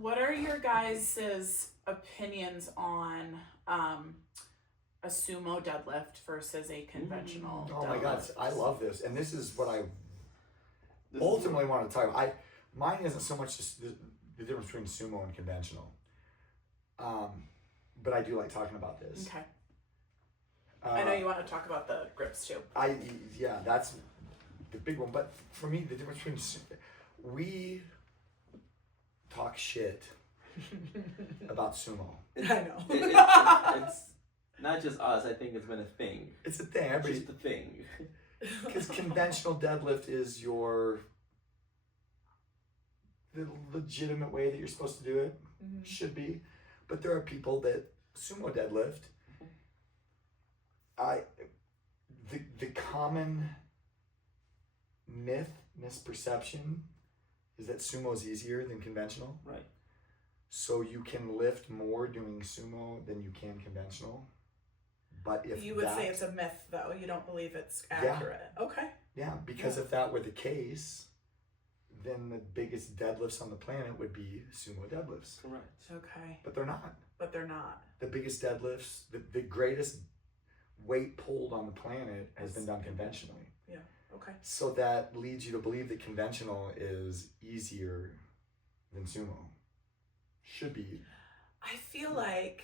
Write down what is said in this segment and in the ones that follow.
What are your guys' opinions on a sumo deadlift versus a conventional Oh deadlift? my God, I love this. And this is what I ultimately want to talk about. Mine isn't so much just the difference between sumo and conventional. But I do like talking about this. Okay. I know you want to talk about the grips too. Yeah, that's the big one. But for me, the difference between we talk shit about sumo. I know. It's not just us. I think it's been a thing. It's a thing. It's Everybody, just a thing. because conventional deadlift is the legitimate way that you're supposed to do it. Mm-hmm. Should be, but there are people that sumo deadlift. The common misperception is that sumo is easier than conventional. Right. So you can lift more doing sumo than you can conventional. But if you would say it's a myth, though. You don't believe it's accurate. Yeah. Okay. Yeah, because if that were the case, then the biggest deadlifts on the planet would be sumo deadlifts. Correct. Okay. But they're not. But they're not. The biggest deadlifts, the greatest weight pulled on the planet has been done conventionally. Yeah. Okay. So that leads you to believe that conventional is easier than sumo. Should be. I feel like.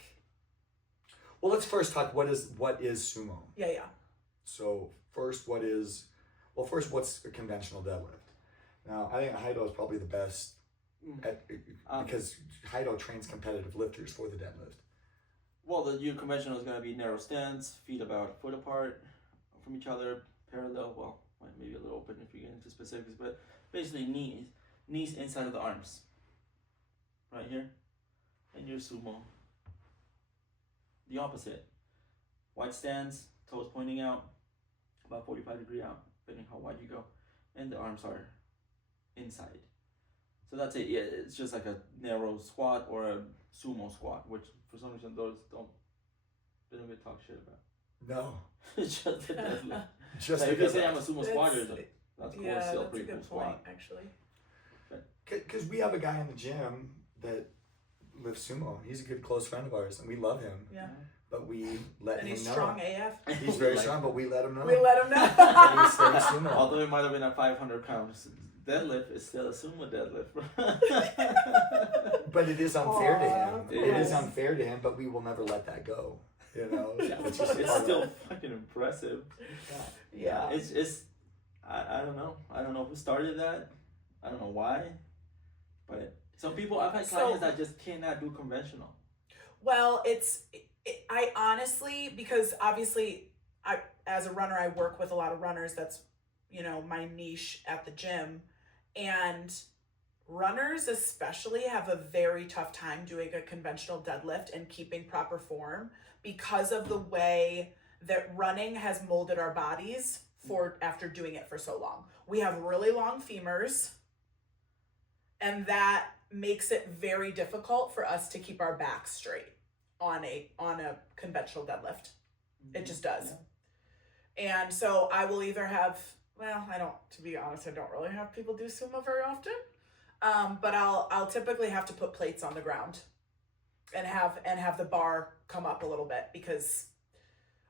Well, let's first talk what is sumo. Yeah. So first, what's a conventional deadlift? Now, I think Jairo is probably the best because Jairo trains competitive lifters for the deadlift. Well, your conventional is going to be narrow stance, feet about a foot apart from each other, parallel. Well, maybe a little open if you get into specifics, but basically knees inside of the arms, right here, and your sumo. The opposite, wide stance, toes pointing out, about 45-degree out, depending how wide you go, and the arms are inside. So that's it. Yeah, it's just like a narrow squat or a sumo squat, which for some reason those don't get talk shit about. No. It's just the deadlift. Just like if you say I'm a sumo squatter, that's cool. Yeah, still that's pretty a good cool point, squat. actually. Because we have a guy in the gym that lifts sumo. He's a good close friend of ours, and we love him. Yeah. But we let And him he's know. strong AF. He's very strong, but we let him know. We let him know. And he stays sumo. Although it might have been a 500-pound deadlift, it's still a sumo deadlift. But it is unfair to him. Aww, It is cool. unfair to him, but we will never let that go. You know, It's just part of still it. fucking impressive. Yeah. It's I don't know. I don't know who started that. I don't know why. But some people, I've had clients that just cannot do conventional. Well, I honestly, because obviously, as a runner, I work with a lot of runners. That's, my niche at the gym. And runners especially have a very tough time doing a conventional deadlift and keeping proper form because of the way that running has molded our bodies after doing it for so long. We have really long femurs, and that makes it very difficult for us to keep our back straight on a conventional deadlift. It just does. Yeah. And so I will either have, to be honest, I don't really have people do sumo very often. But I'll typically have to put plates on the ground and have the bar come up a little bit, because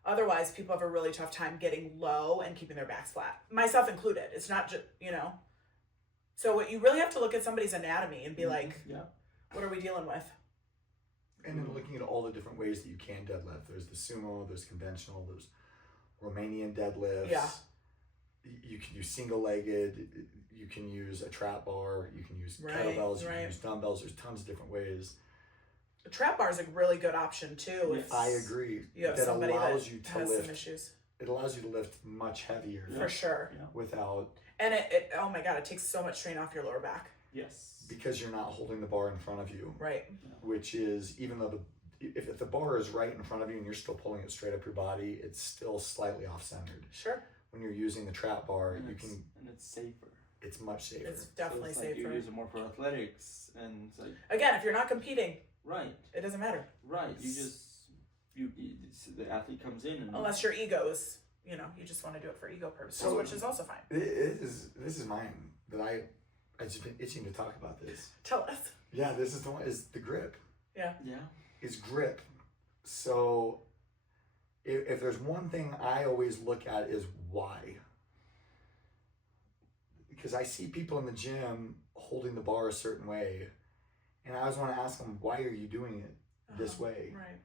otherwise people have a really tough time getting low and keeping their backs flat, myself included. It's not just, so what you really have to look at somebody's anatomy and be like, what are we dealing with? And then looking at all the different ways that you can deadlift. There's the sumo, there's conventional, there's Romanian deadlifts. Yeah. You can use single-legged, you can use a trap bar, you can use kettlebells, you can use dumbbells. There's tons of different ways. The trap bar is a really good option too. Yes. I agree. You have that somebody allows that you to has lift, some issues. It allows you to lift much heavier. For sure. Without... And it oh my God, it takes so much strain off your lower back. Yes. Because you're not holding the bar in front of you. Right. Which is, even though if the bar is right in front of you and you're still pulling it straight up your body, it's still slightly off-centered. Sure. When you're using the trap bar, and it's safer. It's much safer. It's definitely so it's safer. You use it more for athletics and it's like, again, if you're not competing, right, it doesn't matter. Right, the athlete comes in and unless your ego is, you just want to do it for ego purposes, which is also fine. This is mine that I've just been itching to talk about this. Tell us. Yeah, this is the one, is the grip. Yeah. Is grip. So if there's one thing I always look at is why. Because I see people in the gym holding the bar a certain way, and I always want to ask them, why are you doing it this way? Right.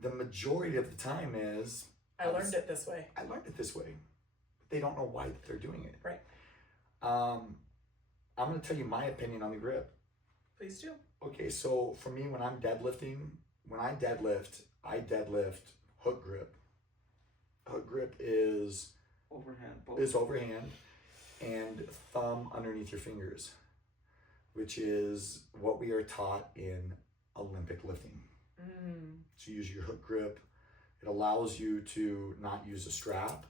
The majority of the time is, I learned it this way. I learned it this way. They don't know why they're doing it. Right. I'm going to tell you my opinion on the grip. Please do. Okay, so for me, when I'm deadlifting, I deadlift hook grip. Hook grip is overhand and thumb underneath your fingers, which is what we are taught in Olympic lifting. So you use your hook grip. It allows you to not use a strap.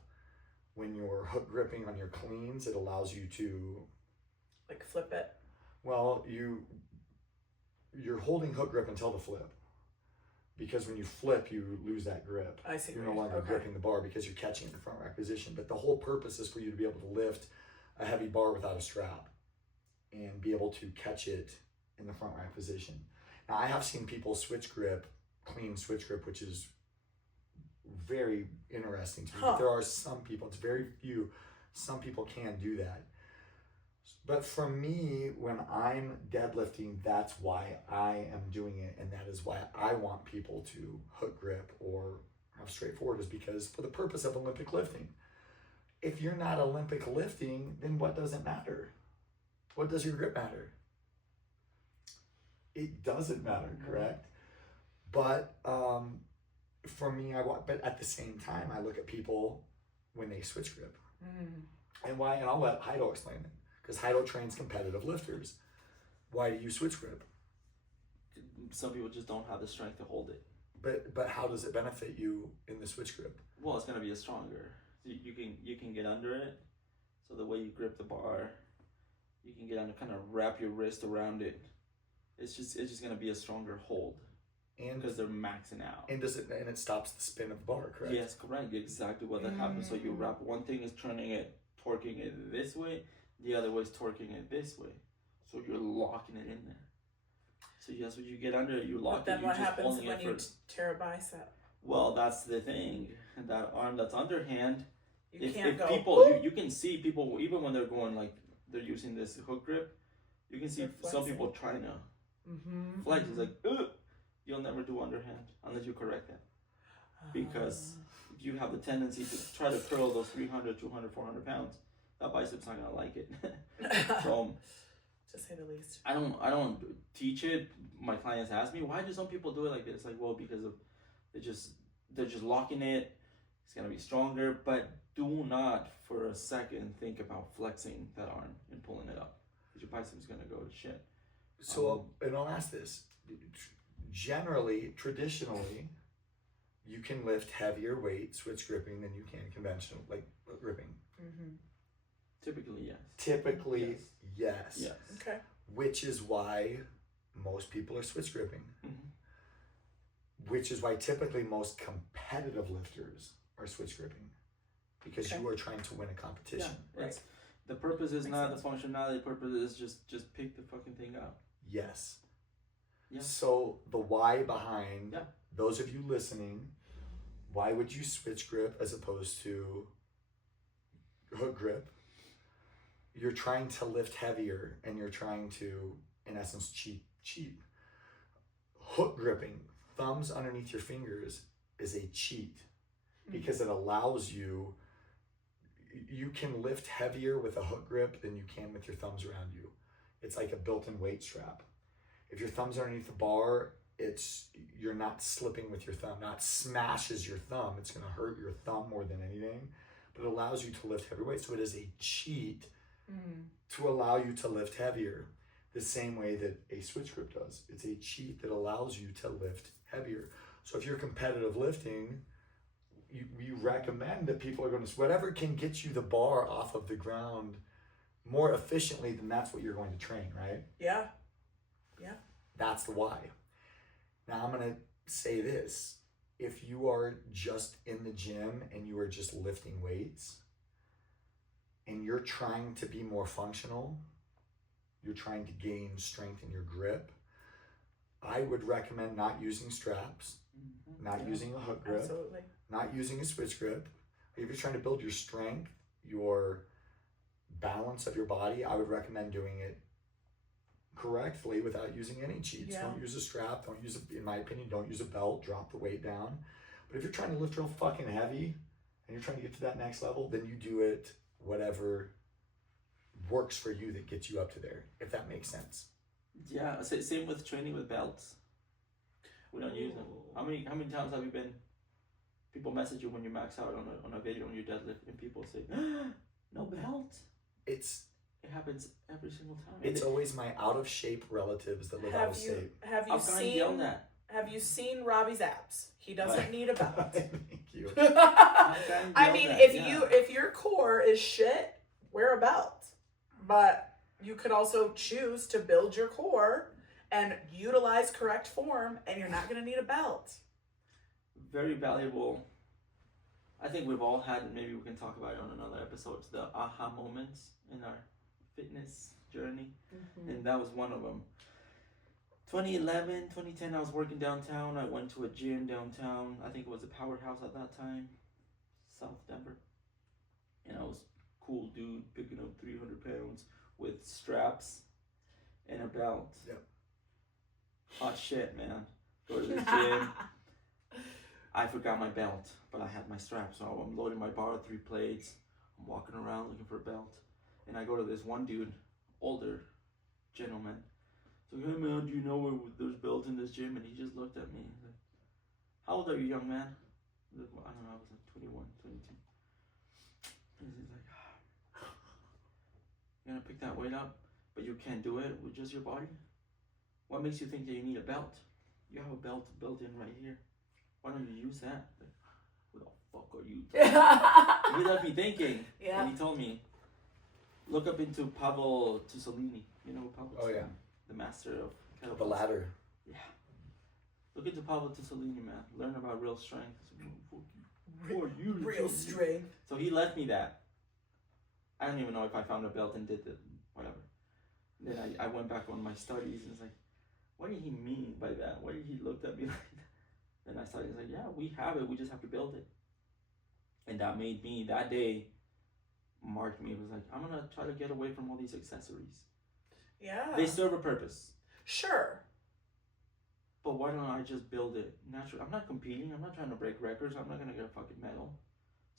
When you're hook gripping on your cleans, it allows you to like flip it. Well, you're holding hook grip until the flip, because when you flip, you lose that grip. I see. You're no longer gripping the bar because you're catching the front rack position. But the whole purpose is for you to be able to lift a heavy bar without a strap and be able to catch it in the front rack position. Now, I have seen people switch grip, clean switch grip, which is very interesting to me. But there are some people, it's very few, some people can do that. But for me, when I'm deadlifting, that's why I am doing it, and that is why I want people to hook grip or have straightforward, is because for the purpose of Olympic lifting. If you're not Olympic lifting, then what does it matter? What does your grip matter? It doesn't matter, correct? But for me, but at the same time, I look at people when they switch grip. And why, and I'll let Jairo explain it, because Jairo trains competitive lifters. Why do you switch grip? Some people just don't have the strength to hold it. But how does it benefit you in the switch grip? Well, it's gonna be stronger. You can get under it. So the way you grip the bar, you can get under, kind of wrap your wrist around it. It's just gonna be a stronger hold. And because they're maxing out. And it stops the spin of the bar, correct? Yes, correct. Exactly what that happens. So you wrap, one thing is turning it, torquing it this way, the other way is torquing it this way. So you're locking it in there. So yes, when you get under it, you lock it. But then what happens when you tear a bicep? Well, that's the thing. That arm that's underhand, you can't go. People, you can see people, even when they're going, like, they're using this hook grip, you can see some people trying to flex. It's like, ugh! You'll never do underhand unless you correct that. Because you have the tendency to try to curl those 300, 200, 400 pounds. That bicep's not gonna like it. So, to say the least. I don't teach it. My clients ask me, why do some people do it like this? Like, well, because of they're just locking it. It's gonna be stronger, but do not for a second think about flexing that arm and pulling it up, because your bicep's gonna go to shit. So, and I'll ask this. Traditionally, you can lift heavier weight switch gripping than you can conventional, like gripping. Typically, yes. Typically, yes. Okay. Which is why most people are switch gripping. Which is why typically most competitive lifters are switch gripping, because you are trying to win a competition. Yeah, right. The purpose is not the functionality. The purpose is just pick the fucking thing up. Yes. Yeah. So the why behind those of you listening, why would you switch grip as opposed to hook grip? You're trying to lift heavier, and you're trying to, in essence, cheat. Hook gripping, thumbs underneath your fingers, is a cheat, because it allows you can lift heavier with a hook grip than you can with your thumbs around you. It's like a built-in weight strap. If your thumb's underneath the bar, you're not slipping with your thumb. Not smashes your thumb. It's going to hurt your thumb more than anything. But it allows you to lift heavy weight. So it is a cheat to allow you to lift heavier, the same way that a switch grip does. It's a cheat that allows you to lift heavier. So if you're competitive lifting, we recommend that people are going to, whatever can get you the bar off of the ground more efficiently, then that's what you're going to train, right? Yeah. That's the why. Now I'm going to say this. If you are just in the gym and you are just lifting weights and you're trying to be more functional, you're trying to gain strength in your grip, I would recommend not using straps, not using a hook grip, Absolutely. not using a switch grip. If you're trying to build your strength, your balance of your body, I would recommend doing it correctly without using any cheats. Yeah. Don't use a strap, don't use in my opinion, don't use a belt, drop the weight down. But if you're trying to lift real fucking heavy and you're trying to get to that next level, then you do it whatever works for you that gets you up to there, if that makes sense. Yeah, same with training with belts. We don't use them. How many times have you been? People message you when you max out on a video on your deadlift, and people say, "No belt." It happens every single time. It's always my out of shape relatives that live out of shape. Have you seen Robbie's abs? He doesn't need a belt. Thank you. I mean, if your core is shit, wear a belt. But you could also choose to build your core and utilize correct form, and you're not going to need a belt. Very valuable. I think we've all had, and maybe we can talk about it on another episode, the aha moments in our fitness journey. And that was one of them. 2011, 2010, I was working downtown. I went to a gym downtown. I think it was a Powerhouse at that time, South Denver. And I was a cool dude picking up 300 pounds with straps and a belt. Yep. Hot shit, man. Go to the gym. I forgot my belt, but I had my straps. So I'm loading my bar, 3 plates. I'm walking around looking for a belt. And I go to this one dude, older gentleman. So, hey man, do you know where there's belts in this gym? And he just looked at me. He's like, how old are you, young man? I don't know, I was like 21, 22. And he's like, you're gonna pick that weight up, but you can't do it with just your body? What makes you think that you need a belt? You have a belt built in right here. Why don't you use that? Like, who the fuck are you? He left me thinking. Yeah. And he told me, look up into Pavel Tusolini. You know who Pavel Oh, yeah. The master of kettlebells. The ladder. Yeah. Look into Pavel Tusolini, man. Learn about real strength. Real strength. So he left me that. I don't even know if I found a belt and did the whatever. Then I went back on my studies and was like, what did he mean by that? Why did he look at me like that? Then I started like, yeah, we have it. We just have to build it. And that made me, that day, marked me. It was like, I'm going to try to get away from all these accessories. Yeah. They serve a purpose. Sure. But why don't I just build it naturally? I'm not competing. I'm not trying to break records. I'm not going to get a fucking medal.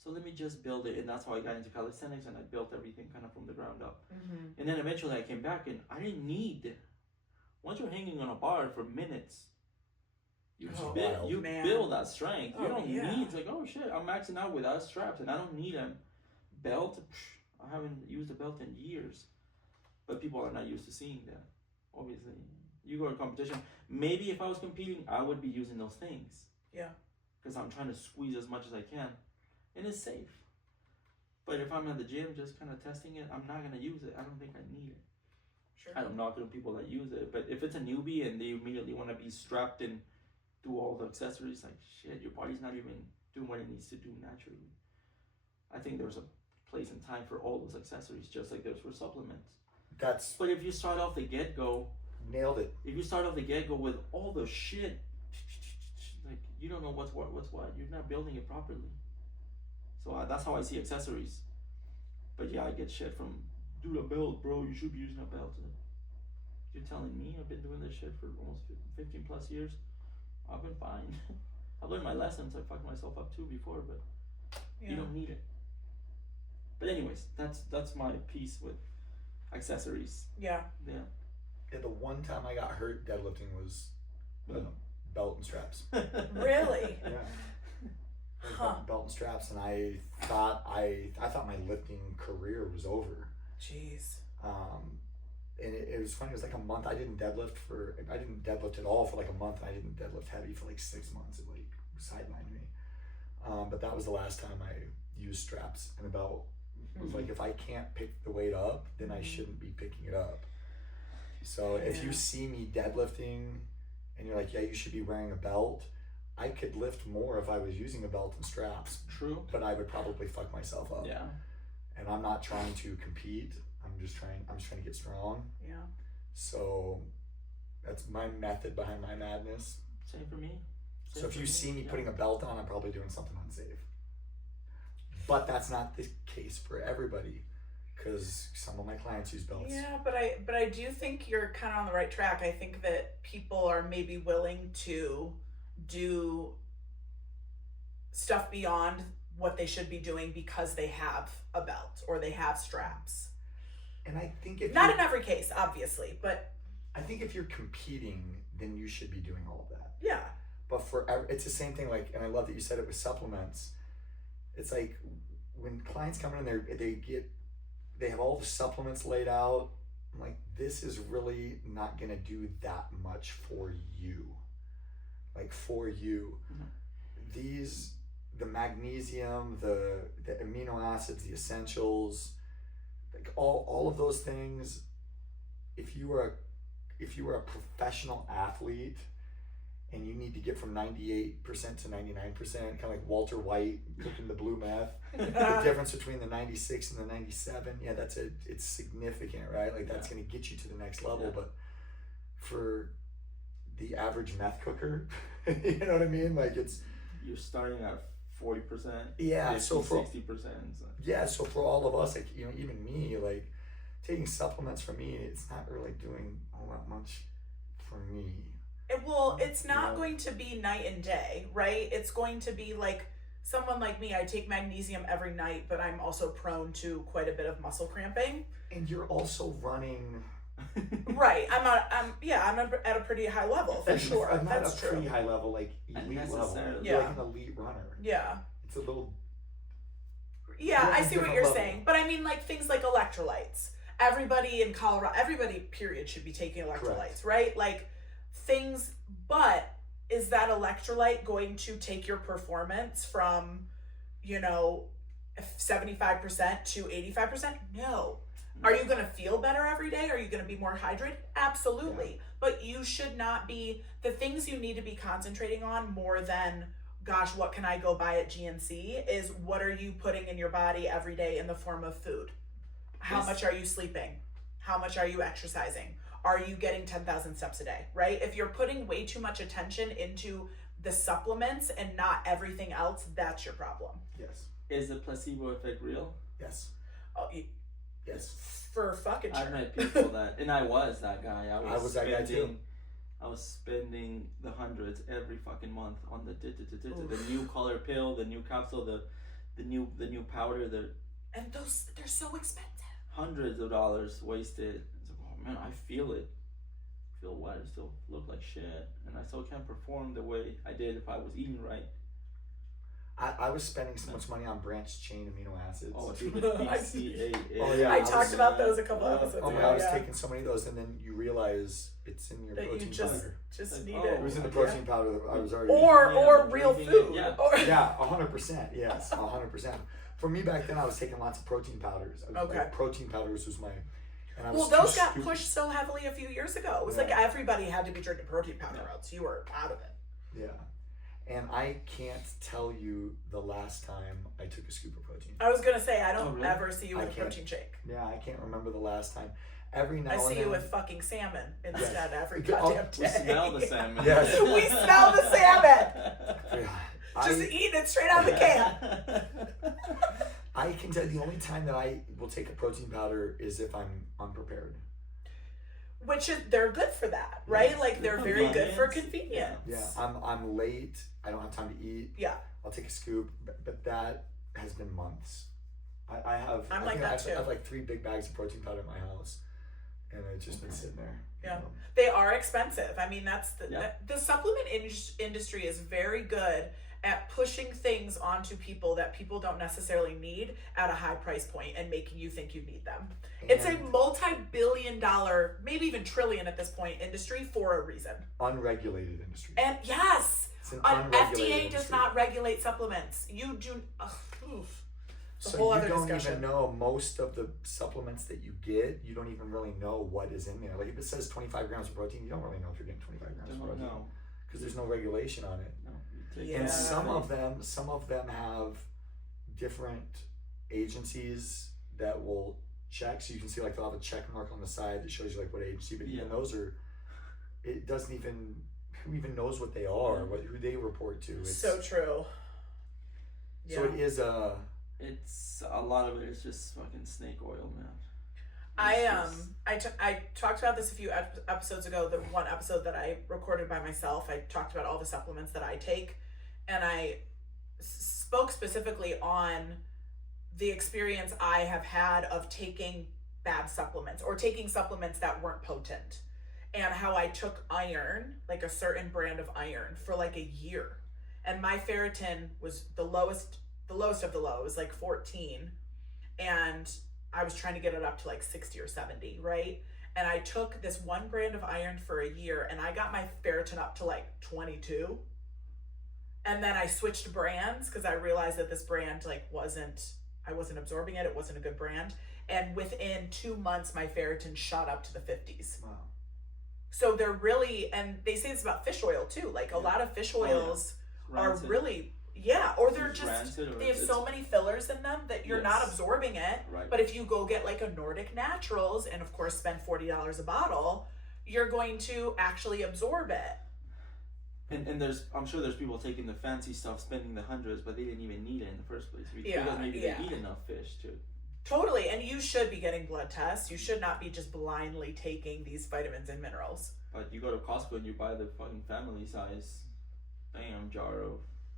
So let me just build it. And that's how I got into calisthenics, and I built everything kind of from the ground up. Mm-hmm. And then eventually I came back, and I didn't need, once you're hanging on a bar for minutes, you build that strength. You don't need, it's like, oh shit, I'm maxing out without straps, and I don't need a belt. I haven't used a belt in years. But people are not used to seeing that, obviously. You go to competition, maybe if I was competing, I would be using those things. Yeah. Because I'm trying to squeeze as much as I can. And it's safe. But if I'm at the gym just kind of testing it, I'm not going to use it. I don't think I need it. Sure. I don't knock the people that use it. But if it's a newbie and they immediately want to be strapped and do all the accessories, like shit, your body's not even doing what it needs to do naturally. I think there's a place and time for all those accessories, just like there's for supplements. But if you start off the get-go, nailed it. If you start off the get-go with all the shit, like you don't know what's what, you're not building it properly. So that's how I see accessories. But yeah, I get shit from, dude, a belt, bro, you should be using a belt. You're telling me I've been doing this shit for almost 15 plus years? I've been fine. I've learned my lessons. I fucked myself up too before, but you don't need it. But anyways, that's my piece with accessories. Yeah. Yeah, the one time I got hurt deadlifting was belt and straps. Really? Yeah. Belt and straps, and I thought my lifting career was over. Jeez. And it was funny. It was like a month. I didn't deadlift at all for like a month. And I didn't deadlift heavy for like 6 months. It like sidelined me. But that was the last time I used straps and a belt. It was like, if I can't pick the weight up, then I shouldn't be picking it up. So if you see me deadlifting and you're like, yeah, you should be wearing a belt, I could lift more if I was using a belt and straps. True. But I would probably fuck myself up. Yeah. And I'm not trying to compete. I'm just trying to get strong. Yeah. So that's my method behind my madness. Same for me. So if you see me putting a belt on, I'm probably doing something unsafe. But that's not the case for everybody, because some of my clients use belts. Yeah, but I do think you're kind of on the right track. I think that people are maybe willing to do stuff beyond what they should be doing because they have a belt or they have straps. And I think if not in every case, obviously, but I think if you're competing, then you should be doing all of that. Yeah. But it's the same thing. Like, and I love that you said it with supplements. It's like when clients come in there, they have all the supplements laid out. I'm like, this is really not gonna do that much for you. Like for you, the magnesium, the amino acids, the essentials, like all of those things. If you are a professional athlete and you need to get from 98% to 99%, kind of like Walter White cooking the blue meth, the difference between the 96 and the 97, yeah, it's significant, right? Like that's going to get you to the next level. Yeah. But for the average meth cooker, you know what I mean? Like you're starting at 40%. Yeah, 50, so for 60%. So. Yeah, so for all of us, like, you know, even me, like taking supplements for me, it's not really doing all that much for me. It's not going to be night and day, right? It's going to be like someone like me. I take magnesium every night, but I'm also prone to quite a bit of muscle cramping. And you're also running. Right. I'm at a pretty high level for sure. I'm not That's a pretty true. high level, like elite level. Necessarily. You're like an elite runner. Yeah. It's a little. Yeah, I see what you're level. saying, but I mean, like things like electrolytes. Everybody in Colorado, everybody period should be taking electrolytes, right? Like things, but is that electrolyte going to take your performance from, 75% to 85%? No. Are you going to feel better every day? Are you going to be more hydrated? Absolutely. Yeah. But you should not be, the things you need to be concentrating on more than, gosh, what can I go buy at GNC, is what are you putting in your body every day in the form of food? How much are you sleeping? How much are you exercising? Are you getting 10,000 steps a day, right? If you're putting way too much attention into the supplements and not everything else, that's your problem. Yes. Is the placebo effect real? Yes. Oh, yes. For fucking sure. I've met people that, and I was that guy. I was that guy too. I was spending the hundreds every fucking month on the new color pill, the new capsule, the new powder, and they're so expensive. Hundreds of dollars wasted. It's like, oh man, I feel it. Feel what? I still look like shit, and I still can't perform the way I did if I was eating right. I was spending so much money on branched chain amino acids. Oh, dude, the BCAA. Oh, yeah. I talked about those a couple episodes ago. I was taking so many of those, and then you realize it's in your that protein powder. Just need It it. was in the protein powder that I was already or real food. Yeah. 100%. Yes, 100%. For me back then, I was taking lots of protein powders. Like, protein powders was my. And I was those got pushed so heavily a few years ago. It was like everybody had to be drinking protein powder, else you were out of it. Yeah. And I can't tell you the last time I took a scoop of protein. I was gonna say I don't ever see you with a protein shake. Yeah, I can't remember the last time. Every now I and see then, you with fucking salmon instead every goddamn day. We smell the salmon. Yes. We smell the salmon. Just eating it straight out of the can. I can tell you the only time that I will take a protein powder is if I'm unprepared. Which they're good for that, right? Yes. Like they're very good for convenience. Yeah, I'm late. I don't have time to eat. Yeah. I'll take a scoop, but that has been months. I have. I'm I like that too. I have like 3 big bags of protein powder in my house, and it's just been sitting there. Yeah, they are expensive. I mean, that's the supplement industry is very good at pushing things onto people that people don't necessarily need at a high price point and making you think you need them. And it's a multi-billion-dollar, maybe even trillion at this point, industry for a reason. Unregulated industry. And yes, it's an FDA does not regulate supplements. You do. So you don't even know most of the supplements that you get. You don't even really know what is in there. Like if it says 25 grams of protein, you don't really know if you're getting 25 grams of protein. No. Because there's no regulation on it. No. Yeah. And some of them have different agencies that will checks. You can see like they'll have a check mark on the side that shows you like what agency, but even those are, it doesn't even, who even knows what they are, who they report to. It's so true. So it is it's a lot of it is just fucking snake oil, man. I talked about this a few episodes ago. The one episode that I recorded by myself, I talked about all the supplements that I take, and I spoke specifically on the experience I have had of taking bad supplements or taking supplements that weren't potent, and how I took iron, like a certain brand of iron, for like a year, and my ferritin was the lowest of the low. It was like 14, and I was trying to get it up to like 60 or 70, right? And I took this one brand of iron for a year, and I got my ferritin up to like 22. And then I switched brands because I realized that this brand I wasn't absorbing it. It wasn't a good brand. And within 2 months, my ferritin shot up to the 50s. wow. So they're really, and they say this about fish oil too. Like a lot of fish oils are really, or they're just, they have so many fillers in them that you're not absorbing it. Right. But if you go get like a Nordic Naturals and of course spend $40 a bottle, you're going to actually absorb it. And I'm sure there's people taking the fancy stuff, spending the hundreds, but they didn't even need it in the first place. Because maybe they eat enough fish too. Totally, and you should be getting blood tests. You should not be just blindly taking these vitamins and minerals. But you go to Costco and you buy the fucking family size, jar of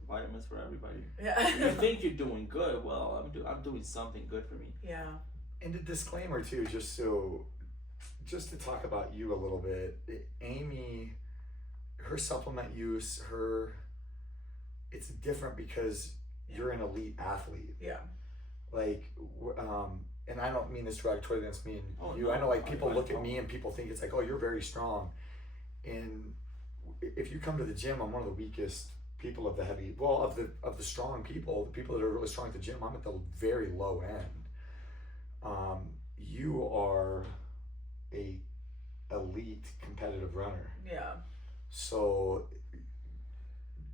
vitamins for everybody. Yeah. You think you're doing good? Well, I'm doing something good for me. Yeah. And a disclaimer too, just to talk about you a little bit. Amy, her supplement use, it's different because you're an elite athlete. Yeah. Like, and I don't mean this derogatory against me and you. No, I know like people look at me and people think it's like, oh, you're very strong. And if you come to the gym, I'm one of the weakest people of the strong people, the people that are really strong at the gym. I'm at the very low end. You are a elite competitive runner. Yeah. So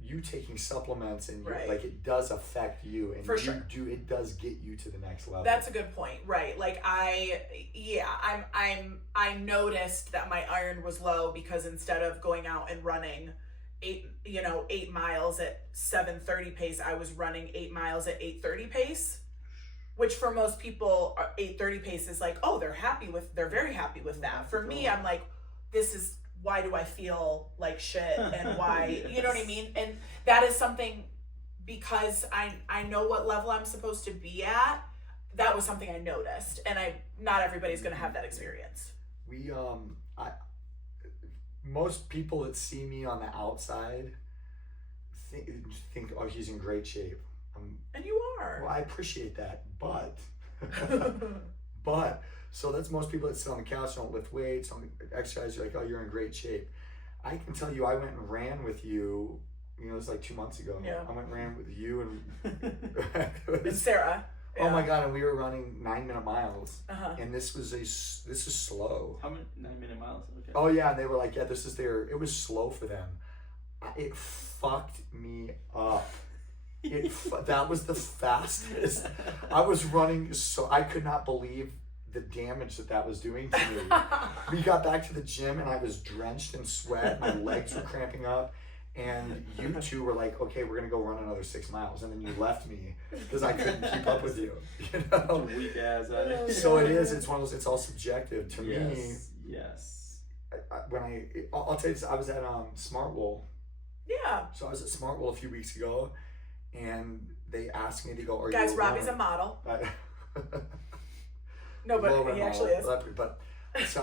you taking supplements and like it does affect you, and it does get you to the next level. That's a good point, right? Like I noticed that my iron was low because instead of going out and running 8 miles at 7:30 pace, I was running 8 miles at 8:30 pace, which for most people 8:30 pace is like, oh, they're very happy with that. For me, I'm like, why do I feel like shit, and why, you know what I mean? And that is something, because I know what level I'm supposed to be at. That was something I noticed, and not everybody's going to have that experience. Most people that see me on the outside think, oh, he's in great shape. And you are. Well, I appreciate that, but so that's most people that sit on the couch, don't lift weights, don't exercise. You're like, oh, you're in great shape. I can tell you, I went and ran with you. It was like 2 months ago. Yeah. I went and ran with you and Sarah. Yeah. Oh my God! And we were running 9-minute miles, Uh-huh. and this is slow. How many 9-minute miles? Okay. Oh yeah, and they were like, yeah, this is it was slow for them. It fucked me up. That was the fastest. I was running, so I could not believe the damage that was doing to me. We got back to the gym and I was drenched in sweat. My legs were cramping up. And you two were like, okay, we're going to go run another 6 miles. And then you left me because I couldn't keep up with you. Weak ass. So it's one of those, it's all subjective to me. Yes. I'll tell you this, I was at Smartwool. Yeah. So I was at Smartwool a few weeks ago, and they asked me to go, guys, Robbie's a model. No, but he actually is. But so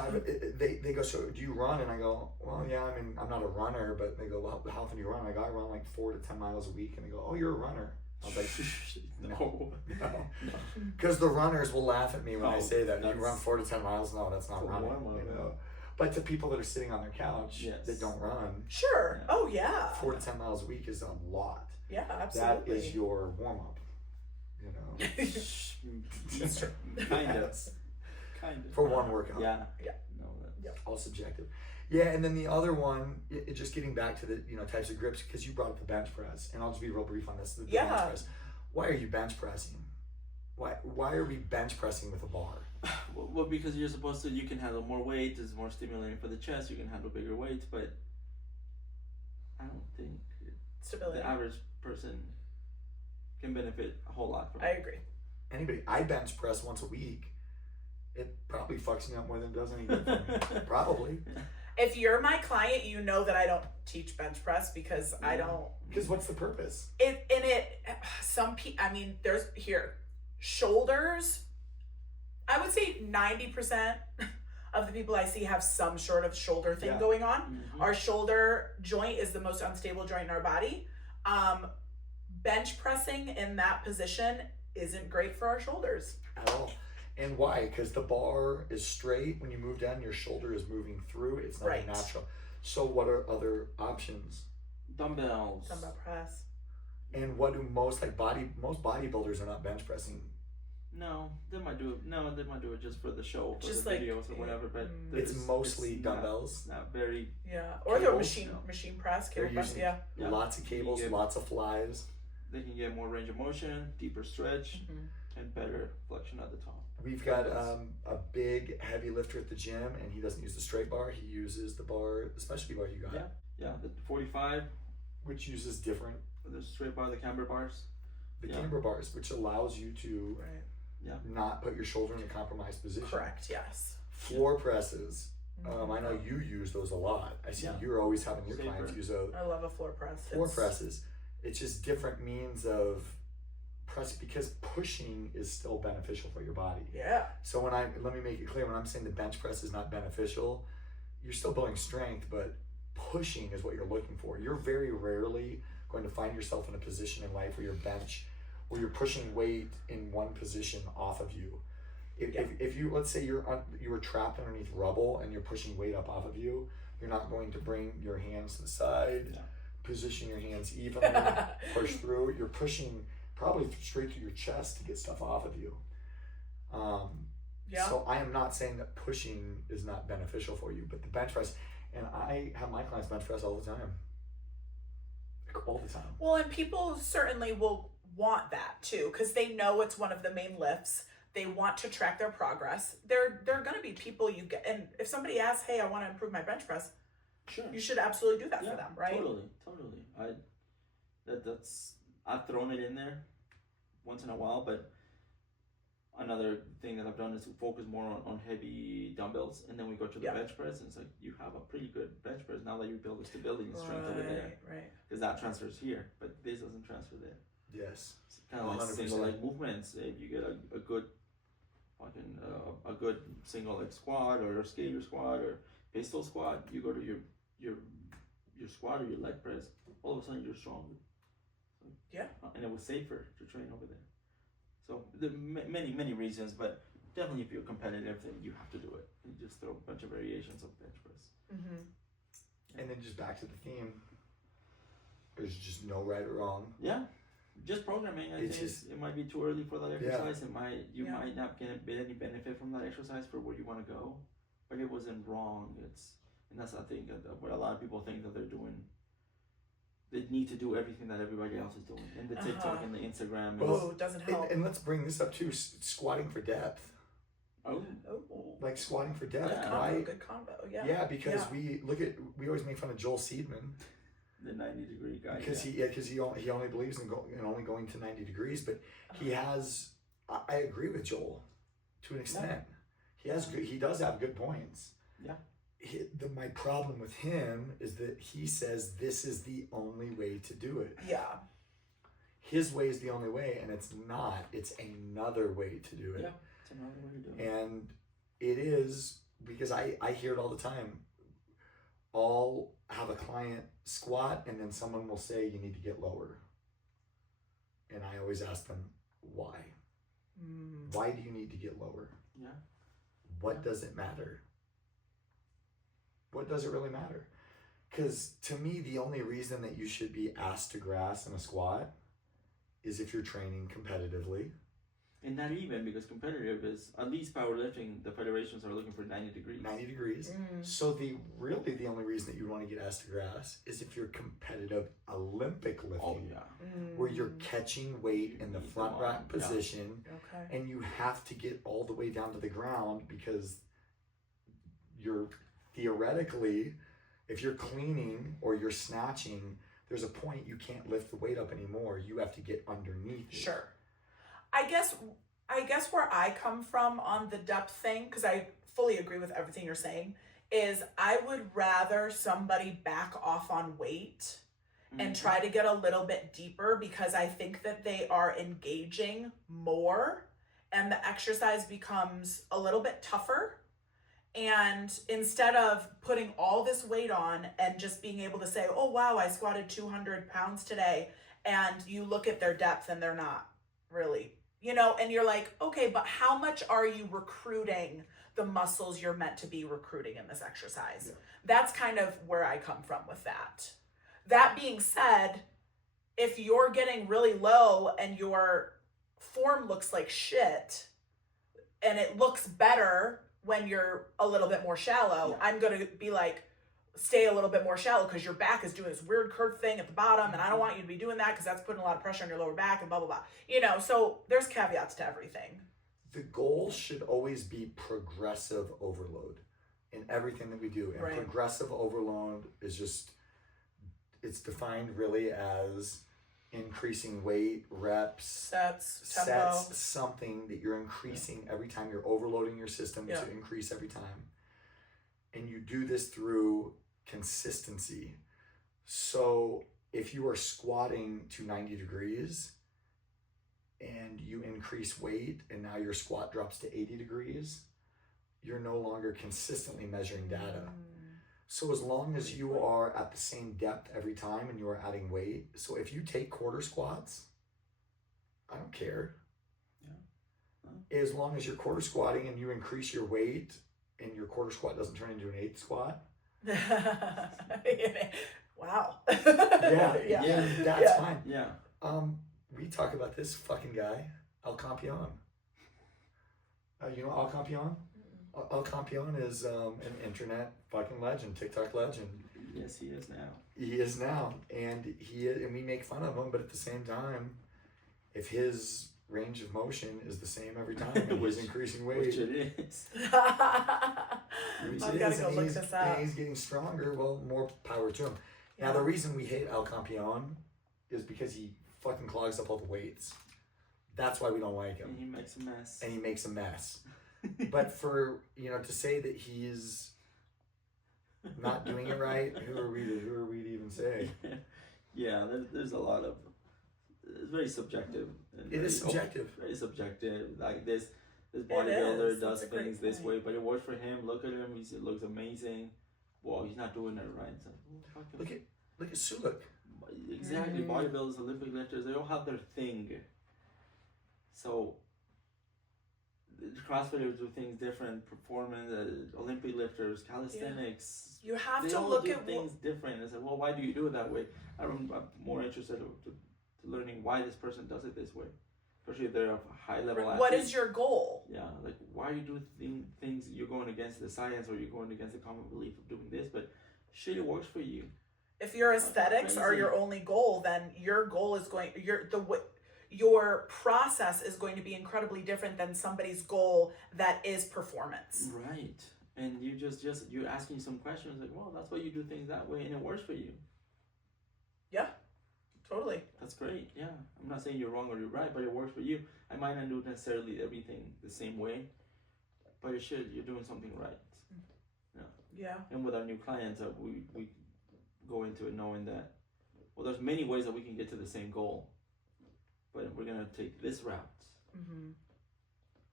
they go, so do you run? And I go, well, yeah, I mean, I'm not a runner. But they go, well, how often do you run? I go, I run like 4 to 10 miles a week. And they go, oh, you're a runner. I was like, no. Because the runners will laugh at me when I say that. You run 4 to 10 miles? No, that's not running. But to people that are sitting on their couch that don't run. Sure. Yeah. Oh, yeah. 4 to 10 miles a week is a lot. Yeah, absolutely. That is your warm-up, Kind of. For one workout. Yeah. No, all subjective. Yeah, and then the other one, just getting back to the types of grips, because you brought up the bench press, and I'll just be real brief on this. The bench press. Why are you bench pressing? Why are we bench pressing with a bar? Well, because you're supposed to, you can handle more weight. It's more stimulating for the chest. You can handle bigger weights, but I don't think Stability. the average person can benefit a whole lot from it. I agree. I bench press once a week. It probably fucks me up more than it does any good for me. Probably. If you're my client, you know that I don't teach bench press because I don't. Because what's the purpose? There's shoulders. I would say 90% of the people I see have some sort of shoulder thing going on. Mm-hmm. Our shoulder joint is the most unstable joint in our body. Bench pressing in that position isn't great for our shoulders. At all. And why? Because the bar is straight. When you move down, your shoulder is moving through. It's not Right. natural. So what are other options? Dumbbell press. And what do most bodybuilders are not bench pressing. No, they might do it just for the show, for Just the like, videos or whatever. But It's mostly dumbbells. Not very. Yeah, or the Cables, machine press, They're cable press. using Yeah. lots of cables, Yeah. lots of flies. They can get more range of motion, deeper stretch, and better flexion at the top. We've got a big heavy lifter at the gym, and he doesn't use the straight bar. He uses the bar, the specialty bar you got, Yeah. The 45, which uses different the straight bar, the camber bars. camber bars, which allows you to Right. not put your shoulder in a compromised position. Correct. Yes. Floor presses. I know you use those a lot. I see you're always having your clients use those. I love a floor press. Floor presses. It's just different means of press because pushing is still beneficial for your body. Yeah. So let me make it clear, when I'm saying the bench press is not beneficial, you're still building strength, but pushing is what you're looking for. You're very rarely going to find yourself in a position in life where you're pushing weight in one position off of you. If you, let's say you were trapped underneath rubble and you're pushing weight up off of you, you're not going to bring your hands to the side, position your hands evenly, push through. You're pushing probably straight through your chest to get stuff off of you. So I am not saying that pushing is not beneficial for you, but the bench press, and I have my clients bench press all the time. All the time. Well, and people certainly will want that too, because they know it's one of the main lifts. They want to track their progress. There are going to be people you get, and if somebody asks, "Hey, I want to improve my bench press," Sure, you should absolutely do that for them, right? Totally. I've thrown it in there once in a while, but another thing that I've done is to focus more on heavy dumbbells, and then we go to the bench press, and it's like you have a pretty good bench press now that you build the stability and strength over there, Right. because that transfers here, but this doesn't transfer there. Yes. It's kind of like 100%. single leg movements. If you get a good fucking a good single leg squat or a skater squat or pistol squat, you go to your squat or your leg press, all of a sudden you're stronger. And it was safer to train over there. So there are many reasons, but definitely if you're competitive, then you have to do it. You just throw a bunch of variations of bench press. And then just back to the theme. There's just no right or wrong. Yeah. Just programming. I think it might be too early for that exercise. You might not get any benefit from that exercise for where you want to go, but it wasn't wrong. And that's I think what a lot of people think that they're doing. They need to do everything that everybody else is doing, and the TikTok and the Instagram. It doesn't help. And let's bring this up too: squatting for depth. Like squatting for depth. Good combo. Yeah. Yeah, because we always make fun of Joel Seedman. The 90-degree guy. Because he only believes in only going to 90 degrees, but he has. I agree with Joel, to an extent. He does have good points. Yeah. My problem with him is that he says this is the only way to do it. Yeah. His way is the only way, and it's not. It's another way to do it. Yeah, it's another way to do it. And it is, because I hear it all the time. I'll have a client squat, and then someone will say, you need to get lower. And I always ask them, why? Why do you need to get lower? Yeah. What does it matter? What does it really matter? Because to me, the only reason that you should be asked to grass in a squat is if you're training competitively. And not even, because competitive is, at least powerlifting, the federations are looking for 90 degrees. 90 degrees. So the only reason that you want to get ass to grass is if you're competitive Olympic lifting. Oh, yeah. Where you're catching weight in the front rack position. Okay. And you have to get all the way down to the ground because you're theoretically, if you're cleaning or you're snatching, there's a point you can't lift the weight up anymore. You have to get underneath it. Sure. I guess where I come from on the depth thing, because I fully agree with everything you're saying, is I would rather somebody back off on weight and try to get a little bit deeper, because I think that they are engaging more and the exercise becomes a little bit tougher. And instead of putting all this weight on and just being able to say, oh, wow, I squatted 200 pounds today, and you look at their depth and they're not really, and you're like, okay, but how much are you recruiting the muscles you're meant to be recruiting in this exercise? Yeah. That's kind of where I come from with that. That being said, if you're getting really low and your form looks like shit and it looks better when you're a little bit more shallow, I'm going to be like, stay a little bit more shallow because your back is doing this weird curved thing at the bottom, and I don't want you to be doing that because that's putting a lot of pressure on your lower back and blah, blah, blah. So there's caveats to everything. The goal should always be progressive overload in everything that we do. And progressive overload is just, it's defined really as increasing weight, reps, sets, tempo. Something that you're increasing every time. You're overloading your system to increase every time. And you do this through consistency. So if you are squatting to 90 degrees and you increase weight and now your squat drops to 80 degrees, you're no longer consistently measuring data. So as long as you are at the same depth every time and you are adding weight, so if you take quarter squats, I don't care. As long as you're quarter squatting and you increase your weight and your quarter squat doesn't turn into an 8 squat. Wow. That's fine. Yeah. We talk about this fucking guy, El Campeon. You know El Campeon? El Campeon is an internet fucking legend, TikTok legend. Yes, he is now. He is now, and we make fun of him, but at the same time, if his range of motion is the same every time, and he's increasing weight, which it is. I've got to go look this up. And he's getting stronger. Well, more power to him. Yeah. Now, the reason we hate El Campeon is because he fucking clogs up all the weights. That's why we don't like him. And he makes a mess. But for, to say that he's not doing it right, who are we to even say? Yeah, there's a lot of, it's very subjective. It is subjective. Very subjective. Like this bodybuilder does things this way, but it works for him. Look at him. He looks amazing. Well, he's not doing it right. It's like, look at Suluk. Exactly. Bodybuilders, Olympic lifters, they all have their thing. So CrossFitters do things different. Performance, Olympic lifters, calisthenics. You have they to all look do at things different. I said, well, why do you do it that way? I'm more interested to learning why this person does it this way, especially if they're a high level athlete. What is your goal? Yeah, like why you do things you're going against the science or you're going against the common belief of doing this, but shit, it works for you. If your aesthetics are your only goal, then your goal is your process is going to be incredibly different than somebody's goal that is performance. Right. And you you're asking some questions like, well, that's why you do things that way and it works for you. Yeah. Totally. That's great. Yeah. I'm not saying you're wrong or you're right, but it works for you. I might not do necessarily everything the same way, but you're doing something right. Yeah. And with our new clients, we go into it knowing that, well, there's many ways that we can get to the same goal, but we're going to take this route. Mm-hmm.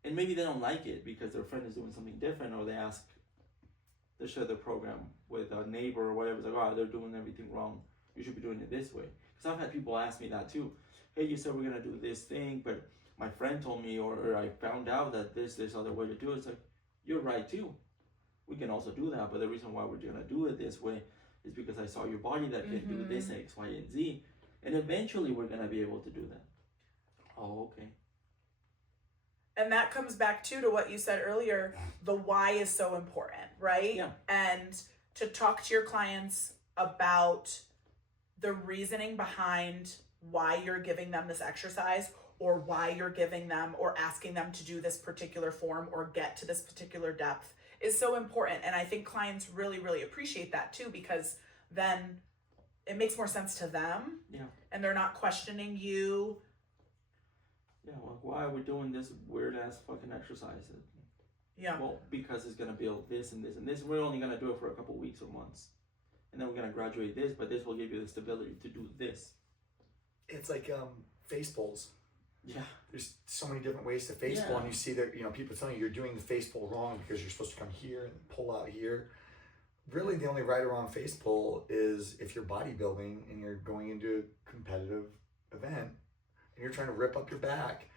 And maybe they don't like it because their friend is doing something different, or they share their program with a neighbor or whatever. It's like, oh, they're doing everything wrong. You should be doing it this way. Because I've had people ask me that too. Hey, you said we're going to do this thing, but my friend told me, or I found out that this other way to do it. It's like, you're right too. We can also do that, but the reason why we're going to do it this way is because I saw your body that can do this X, Y, and Z. And eventually we're going to be able to do that. Oh, okay. And that comes back to what you said earlier. The why is so important, right? Yeah. And to talk to your clients about the reasoning behind why you're giving them this exercise, or why you're giving them or asking them to do this particular form or get to this particular depth is so important. And I think clients really, really appreciate that too, because then it makes more sense to them. Yeah. And they're not questioning you. Yeah, well, why are we doing this weird ass fucking exercise? Yeah. Well, because it's gonna build this and this and this. We're only gonna do it for a couple weeks or months, and then we're gonna graduate this. But this will give you the stability to do this. It's like face pulls. Yeah. There's so many different ways to face pull, and you see that people telling you you're doing the face pull wrong because you're supposed to come here and pull out here. Really, the only right or wrong face pull is if you're bodybuilding and you're going into a competitive event and you're trying to rip up your back.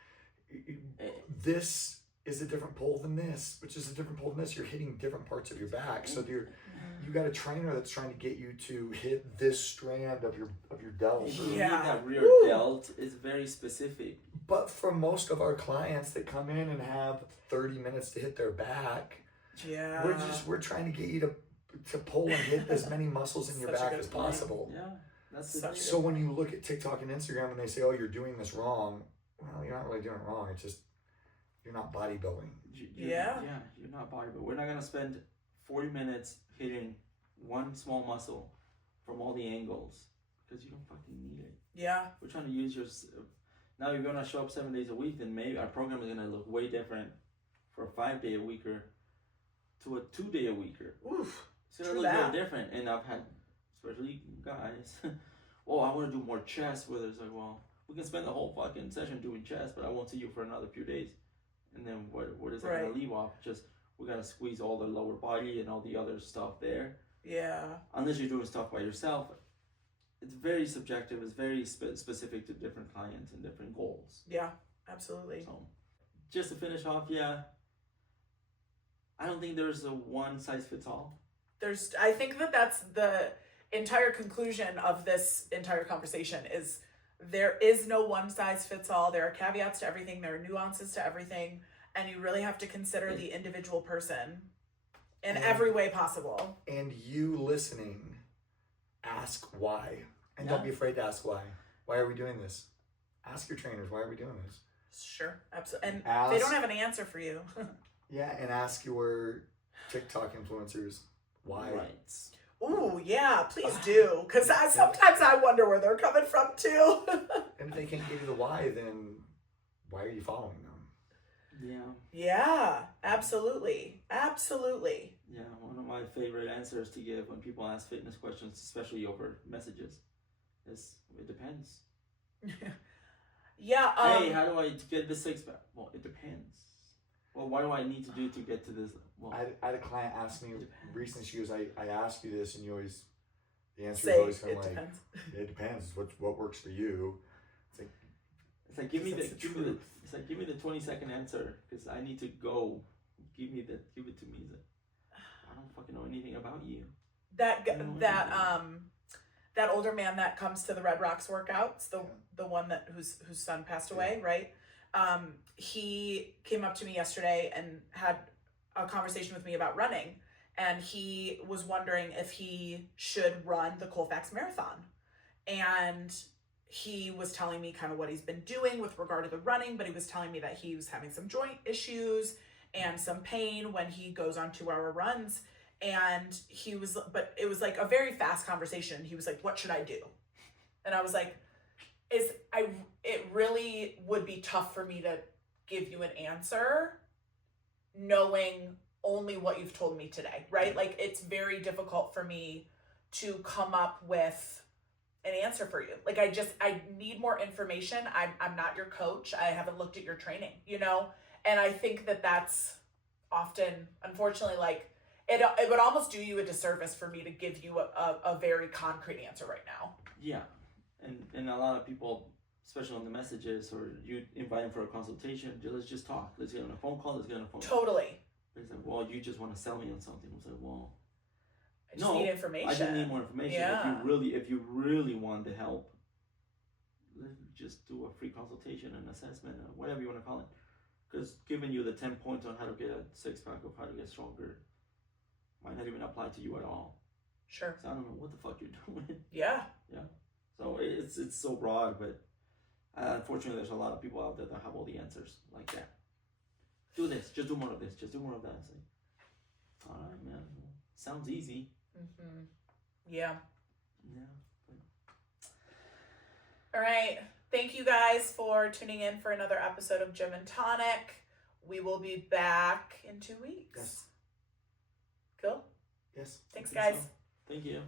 This is a different pull than this, which is a different pull than this. You're hitting different parts of your back, so you got a trainer that's trying to get you to hit this strand of your delt. That rear delt is very specific. But for most of our clients that come in and have 30 minutes to hit their back, we're trying to get you to pull and hit as many muscles in your back as possible. Yeah, that's so when you look at TikTok and Instagram and they say, "Oh, you're doing this wrong," well, you're not really doing it wrong. It's just you're not bodybuilding. You're not bodybuilding. We're not gonna spend 40 minutes hitting one small muscle from all the angles because you don't fucking need it. Yeah. We're trying to use your. Now you're gonna show up 7 days a week, then maybe our program is gonna look way different for a 5-day a weeker to a 2-day a weeker. Oof. It's gonna look very different. And I've had, especially guys, oh, I want to do more chest. Where it's like, well, we can spend the whole fucking session doing chest, but I won't see you for another few days. And then what is that gonna leave off? Just we gotta squeeze all the lower body and all the other stuff there. Yeah. Unless you're doing stuff by yourself, it's very subjective. It's very specific to different clients and different goals. Yeah, absolutely. So, just to finish off, I don't think there's a one size fits all. I think that's the entire conclusion of this entire conversation is there is no one size fits all. There are caveats to everything. There are nuances to everything. And you really have to consider the individual person in every way possible. And you listening, ask why. And don't be afraid to ask why. Why are we doing this? Ask your trainers, why are we doing this? Sure, absolutely. And they don't have an answer for you. And ask your TikTok influencers why. Right. Ooh, yeah, please do. Because sometimes I wonder where they're coming from too. And if they can't give you the why, then why are you following them? Yeah, absolutely. Absolutely. Yeah, one of my favorite answers to give when people ask fitness questions, especially over messages, is it depends. Hey, how do I get the 6-pack? Well, it depends. Well, what do I need to do to get to this? Well, I had a client ask me recently, she goes, I asked you this, and the answer is always kind of like, it depends. What works for you? It's like give me the 20-second answer because I need to go. Give it to me. I don't fucking know anything about you. That older man that comes to the Red Rocks workouts, the one whose son passed away, right? He came up to me yesterday and had a conversation with me about running, and he was wondering if he should run the Colfax Marathon, and he was telling me kind of what he's been doing with regard to the running, but he was telling me that he was having some joint issues and some pain when he goes on 2-hour runs. And but it was like a very fast conversation. He was like, what should I do? And I was like, it really would be tough for me to give you an answer knowing only what you've told me today, right? Like it's very difficult for me to come up with an answer for you. Like I need more information. I'm not your coach. I haven't looked at your training, And I think that's often, unfortunately, like it would almost do you a disservice for me to give you a very concrete answer right now. Yeah. And a lot of people, especially on the messages, or you invite them for a consultation, let's just talk. Let's get on a phone call. Totally. It's like, well, you just want to sell me on something. I was like, well, I just need information. I just need more information. Yeah. If you really want the help, let's just do a free consultation, an assessment, or whatever you want to call it. Because giving you the 10 points on how to get a six-pack of how to get stronger might not even apply to you at all. Sure. So I don't know what the fuck you're doing. Yeah. Yeah. So it's so broad, but unfortunately, there's a lot of people out there that have all the answers. Like, yeah, do this, just do more of this, just do more of that. It's like, all right, man. Sounds easy. Mm-hmm. Yeah. Yeah. All right. Thank you guys for tuning in for another episode of Gym and Tonic. We will be back in 2 weeks. Yes. Cool. Yes. Thanks, I think guys. so. Thank you.